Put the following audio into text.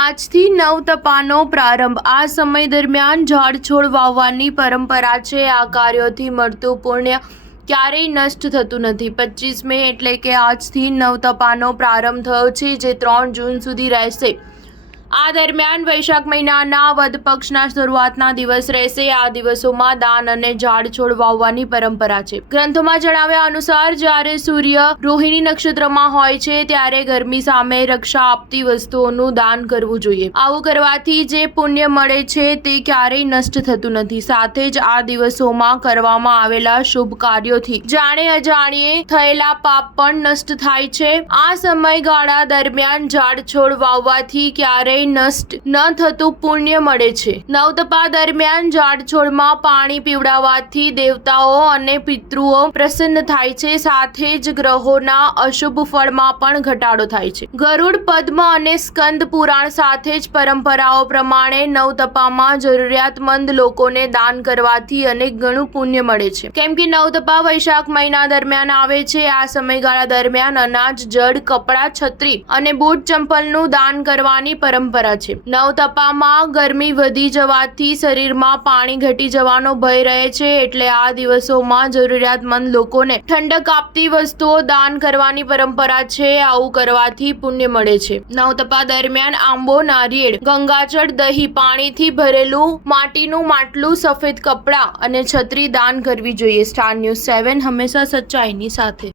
આજથી નવતપાનો પ્રારંભ। આ સમય દરમિયાન ઝાડ છોડ વાવવાની પરંપરા છે। આ કાર્યોથી મળતું પુણ્ય ક્યારેય નષ્ટ થતું નથી। 25 મે એટલે કે આજથી નવતપાનો પ્રારંભ થયો છે, જે 3 જૂન સુધી રહેશે। આ દરમિયાન વૈશાખ મહિનાના વદ પક્ષના શરૂઆતના દિવસ રહેશે। આ દિવસોમાં દાન અને ઝાડ છોડ વાવવાની પરંપરા છે। ગ્રંથોમાં જણાવ્યા અનુસાર જ્યારે સૂર્ય રોહિણી નક્ષત્રમાં હોય છે ત્યારે ગરમી સામે રક્ષા આપતી વસ્તુઓનું દાન કરવું જોઈએ। આવું કરવાથી જે પુણ્ય મળે છે તે ક્યારેય નષ્ટ થતું નથી। સાથે જ આ દિવસોમાં કરવામાં આવેલા શુભ કાર્યોથી જાણે અજાણ્યે થયેલા પાપ પણ નષ્ટ થાય છે। આ સમયગાળા દરમિયાન ઝાડ છોડ વાવવાથી ક્યારેય નષ્ટ ન થતું પુણ્ય મળે છે। નવતપા દરમિયાન ઝાડ છોડમાં પાણી પીવડાવવાથી દેવતાઓ અને પિતૃઓ પ્રસન્ન થાય છે। સાથે જ ગ્રહોના અશુભ ફળમાં પણ ઘટાડો થાય છે। ગરુડ, પદ્મ અને સ્કંદ પુરાણ સાથે જ પરંપરાઓ પ્રમાણે નવતપામાં જરૂરિયાતમંદ લોકોને દાન કરવાથી અનેક ગણું પુણ્ય મળે છે। કેમ કે નવતપા વૈશાખ મહિના દરમિયાન આવે છે। આ સમયગાળા દરમિયાન અનાજ, જળ, કપડાં, છત્રી અને બૂટ ચંપલનું દાન કરવાની પરંપરા છે। નવતપામાં ગરમી વધી જવાથી શરીરમાં પાણી ઘટી જવાનો ભય રહે છે, એટલે આ દિવસોમાં જરૂરિયાતમંદ લોકોને ઠંડક આપતી વસ્તુઓ દાન કરવાની પરંપરા છે। આવું કરવાથી પુણ્ય મળે છે। નવતપા દરમિયાન આંબો, નારિયેળ, ગંગાજળ, દહીં, પાણીથી ભરેલું માટીનું માટલું, સફેદ કપડાં અને છત્રી દાન કરવી જોઈએ। સ્ટાર ન્યૂઝ 7 હંમેશા સચ્ચાઈની સાથે।